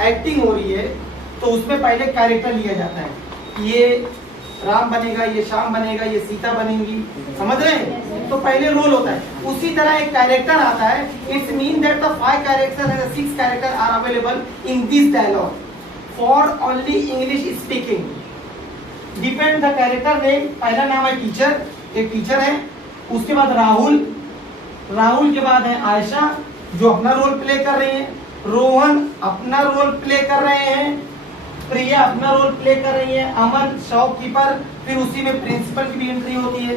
Acting हो रही है तो उसमें पहले कैरेक्टर लिया जाता है। ये राम बनेगा, ये श्याम बनेगा, ये सीता बनेगी, समझ रहे हैं? तो पहले रोल होता है, उसी तरह एक कैरेक्टर आता है। It's mean that the 5 character and 6 character are available in this dialogue for only English speaking. Depend the character name. पहला नाम है टीचर, एक टीचर है। उसके बाद राहुल, राहुल के बाद है आयशा जो अपना रोल प्ले कर रही है, रोहन अपना रोल प्ले कर रहे हैं, प्रिया अपना रोल प्ले कर रही है, अमन शॉपकीपर, फिर उसी में प्रिंसिपल की भी एंट्री होती है।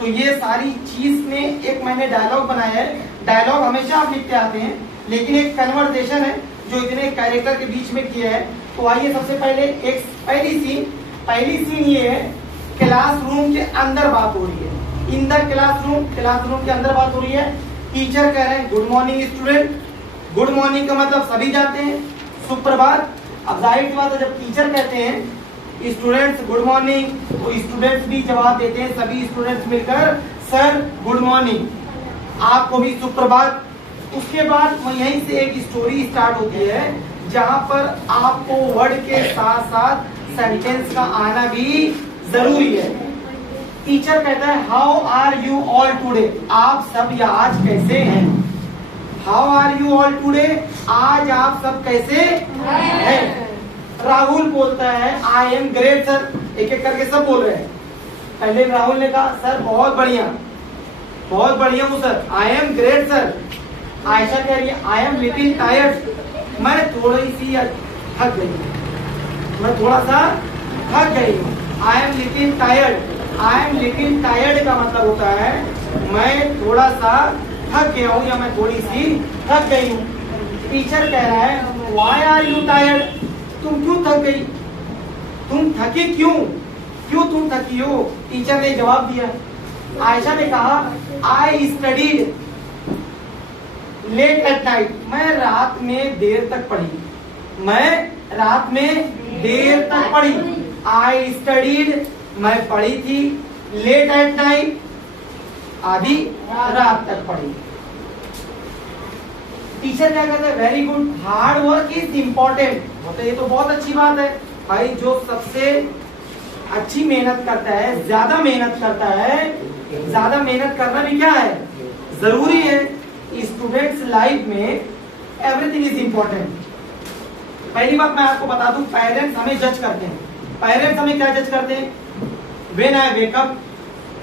तो ये सारी चीज में एक मैंने डायलॉग बनाया है। डायलॉग हमेशा आप लिखते आते हैं, लेकिन एक कन्वर्सेशन है जो इतने कैरेक्टर के बीच में किया है। तो आइए सबसे पहले एक पहली सीन ये है, क्लासरूम के अंदर बात हो रही है। इन द क्लासरूम, क्लासरूम के अंदर बात हो रही है। टीचर कह रहे हैं good morning student. Good morning का मतलब सभी जानते हैं, सुप्रभात। अब जाहिर सी बात है जब टीचर कहते हैं स्टूडेंट्स गुड मॉर्निंग, तो स्टूडेंट्स भी जवाब देते हैं, सभी स्टूडेंट्स मिलकर सर गुड मॉर्निंग, आपको भी सुप्रभात। उसके बाद यहीं से एक स्टोरी स्टार्ट होती है जहां पर आपको वर्ड के साथ साथ सेंटेंस का आना भी जरूरी है। टीचर कहता है how are you all today, आप सब या आज कैसे हैं। How are you all today, आज आप सब कैसे हैं। राहुल बोलता है आई एम ग्रेट सर, एक एक करके सब बोल रहे हैं। पहले राहुल ने कहा सर बहुत बढ़िया हूँ sir, I am great sir. Ayesha कह रही है आई एम लिटिल टायर्ड, मैं थोड़ी सी थक गई हूँ, मैं थोड़ा सा थक गई हूँ। I am little tired, I am little tired का मतलब होता है मैं थोड़ा सा थक गया हूँ या मैं थोड़ी सी थक गई हूँ। टीचर कह रहा है व्हाई आर यू टायर्ड, तुम क्यों थक गई, तुम थकी क्यों तुम थकी हो। टीचर ने जवाब दिया। आयशा ने कहा I studied late at night, मैं रात में देर तक पढ़ी, मैं रात में देर तक पढ़ी। आई स्टडीड, मैं पढ़ी थी, लेट एट नाइट, आधी रात तक पढ़ी। टीचर क्या कहते हैं very good, hard work is important, बोलते ये तो बहुत अच्छी बात है भाई, जो सबसे अच्छी मेहनत करता है, ज्यादा मेहनत करता है, ज्यादा मेहनत करना भी क्या है जरूरी है। स्टूडेंट्स लाइफ में एवरीथिंग इज इम्पोर्टेंट। पहली बात मैं आपको बता दूं, पेरेंट्स हमें जज करते हैं। पेरेंट्स हमें क्या जज करते हैं, व्हेन आई वेक अप,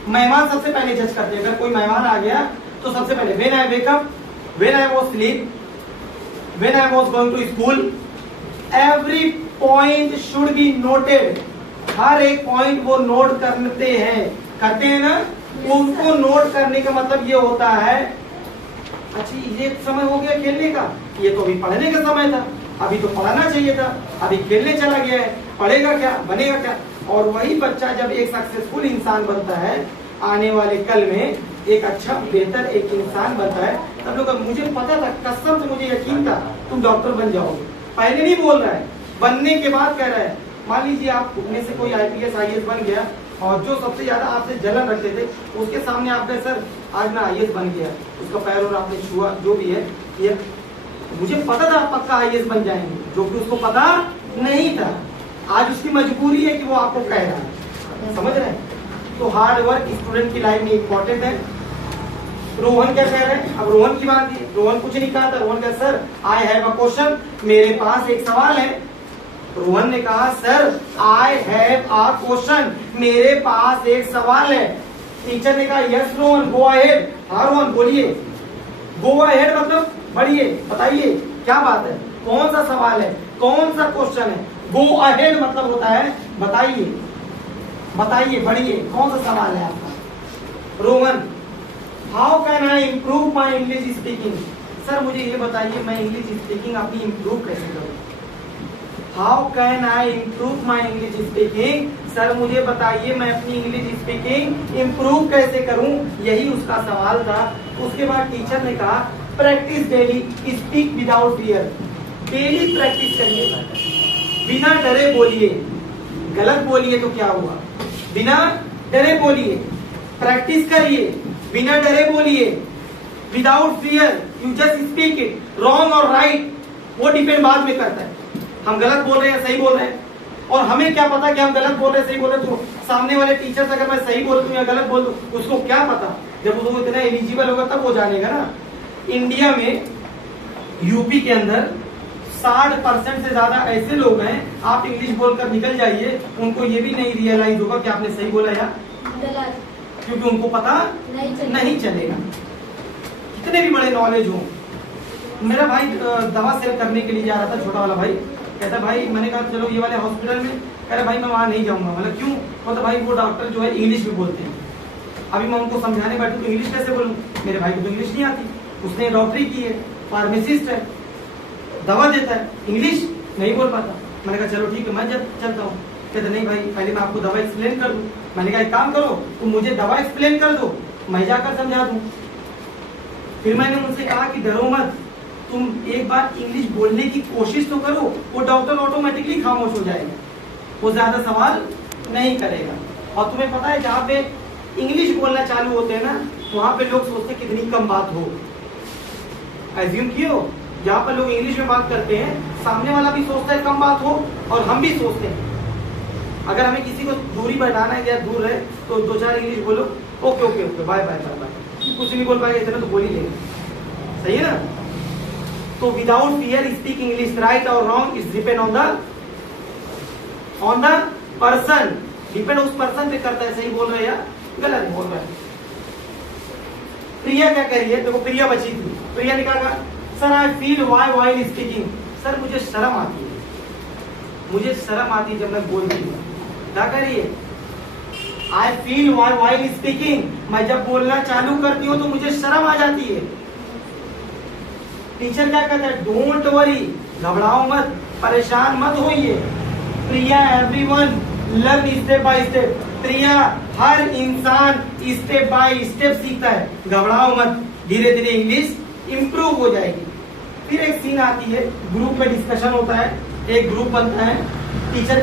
मेहमान सबसे पहले जज करते हैं। अगर कोई मेहमान आ गया तो सबसे पहले when I wake up, when I was sleep, when I was going to school, every point should be noted. हर एक पॉइंट वो नोट करते हैं ना। उनको नोट करने का मतलब ये होता है अच्छा ये समय हो गया खेलने का, ये तो अभी पढ़ने का समय था, अभी तो पढ़ना चाहिए था, अभी खेलने चला गया है, पढ़ेगा क्या, बनेगा क्या। और वही बच्चा जब एक सक्सेसफुल इंसान बनता है, आने वाले कल में एक अच्छा बेहतर एक इंसान बनता है, तब लोग मुझे पता था, कसम से मुझे यकीन था तुम डॉक्टर बन जाओगे। पहले नहीं बोल रहा है, बनने के बाद कह रहा है। मान लीजिए आप में से कोई IPS IAS बन गया और जो सबसे ज्यादा आपसे जलन रखते थे उसके सामने आप गए सर आज मैं IAS बन गया, उसका पैर और आपने छुआ, जो भी है ये मुझे पता था पक्का IAS बन जाएंगे, जो कि उसको पता नहीं था। आज उसकी मजबूरी है कि वो आपको कह रहा है, समझ रहे हैं। तो हार्ड वर्क स्टूडेंट की लाइफ में इम्पोर्टेंट है। रोहन क्या कह रहे हैं, अब रोहन की बात है। रोहन कुछ नहीं कहा था, रोहन कहा sir I have a question, मेरे पास एक सवाल है। रोहन ने कहा sir I have a question, मेरे पास एक सवाल है। टीचर ने कहा यस रोहन गो अहेड, हाँ रोहन बोलिए। गो अहेड मतलब बढ़िए, बताइए क्या बात है, कौन सा सवाल है, कौन सा क्वेश्चन है। गो अहेड मतलब होता है बताइए, बताइए बढ़िए, कौन सा सवाल है आपका। Rohan how can I improve my English speaking, sir मुझे ये बताइए मैं इंग्लिश स्पीकिंग अपनी इम्प्रूव कैसे करूँ। How can I improve my English speaking, sir मुझे बताइए मैं अपनी इंग्लिश स्पीकिंग इम्प्रूव कैसे करूं, यही उसका सवाल था। उसके बाद टीचर ने कहा practice daily, speak without fear, daily practice करिए, बिना डरे बोलिए। गलत बोलिए तो क्या हुआ, बिना डरे बोलिए, प्रैक्टिस करिए, बिना डरे बोलिए, without fear, you just speak it. Wrong और राइट वो डिपेंड बाद में करता है, हम गलत बोल रहे हैं सही बोल रहे हैं, और हमें क्या पता कि हम गलत बोल रहे हैं सही बोल रहे हैं। तो सामने वाले टीचर से अगर मैं सही बोल दूं या गलत बोल दूं, उसको क्या पता? जब वो इतना एलिजिबल होगा तब वो जानेगा ना। इंडिया में यूपी के अंदर 60% से ज्यादा ऐसे लोग हैं, आप इंग्लिश बोलकर निकल जाइए, उनको ये भी नहीं रियलाइज होगा कि आपने सही बोला या गलत, क्योंकि उनको पता नहीं चलेगा कितने भी बड़े नॉलेज हो। मेरा भाई दवा सेल करने के लिए जा रहा था, छोटा वाला भाई, कहता भाई, मैंने कहा चलो ये वाले हॉस्पिटल में, कह रहा भाई मैं वहां नहीं जाऊंगा। मतलब क्यों? मतलब भाई वो डॉक्टर जो है इंग्लिश में बोलते हैं। अभी मैं उनको समझाने बैठू तो इंग्लिश कैसे बोलूं? मेरे भाई को तो इंग्लिश नहीं आती, उसने डॉक्टरी की है, फार्मासिस्ट है, दवा देता है, इंग्लिश नहीं बोल पाता। मैंने कहा चलो ठीक है मैं चलता हूँ। कहते नहीं भाई पहले मैं आपको दवा एक्सप्लेन कर दूं। मैंने कहा एक काम करो, तुम मुझे दवा एक्सप्लेन कर दो, मैं जाकर समझा दूं। फिर मैंने उनसे कहा कि डरो मत, तुम एक बार इंग्लिश बोलने की कोशिश तो करो, वो डॉक्टर ऑटोमेटिकली खामोश हो जाएगा, वो ज्यादा सवाल नहीं करेगा। और तुम्हें पता है जहाँ पे इंग्लिश बोलना चालू होते हैं ना, वहां पे लोग सोचते हैं कितनी कम बात हो। एज्यूम कियो, जहाँ पर लोग इंग्लिश में बात करते हैं, सामने वाला भी सोचता है कम बात हो, और हम भी सोचते हैं। अगर हमें किसी को दूरी बढ़ाना है या दूर है तो 2-4 इंग्लिश बोलो, okay okay okay, bye bye bye bye, कुछ नहीं बोल पाएगा इतना तो बोल ही लेंगे, सही है ना। तो without fear speak English, right और wrong is depend on the person, depend उस पर्सन पे करता है, सही बोल रहे हैं या गलत बोल रहे हैं। प्रिया क्या कह रही है? देखो प्रिया बची थी, प्रिया ने कहा sir I feel why while speaking, sir मुझे शर्म आती है, मुझे शर्म आती है जब मैं बोलती हूँ। क्या कह रही है? I feel why while speaking, मैं जब बोलना चालू करती हूँ तो मुझे शर्म आ जाती है। टीचर क्या कहता है? डोंट वरी, घबराओ मत, परेशान मत होइए। Priya everyone learn step by step, Priya हर इंसान स्टेप बाय स्टेप सीखता है, घबराओ मत, धीरे धीरे इंग्लिश इंप्रूव हो जाएगी। फिर एक सीन आती है, ग्रुप में डिस्कशन होता है, एक ग्रुप बनता है, टीचर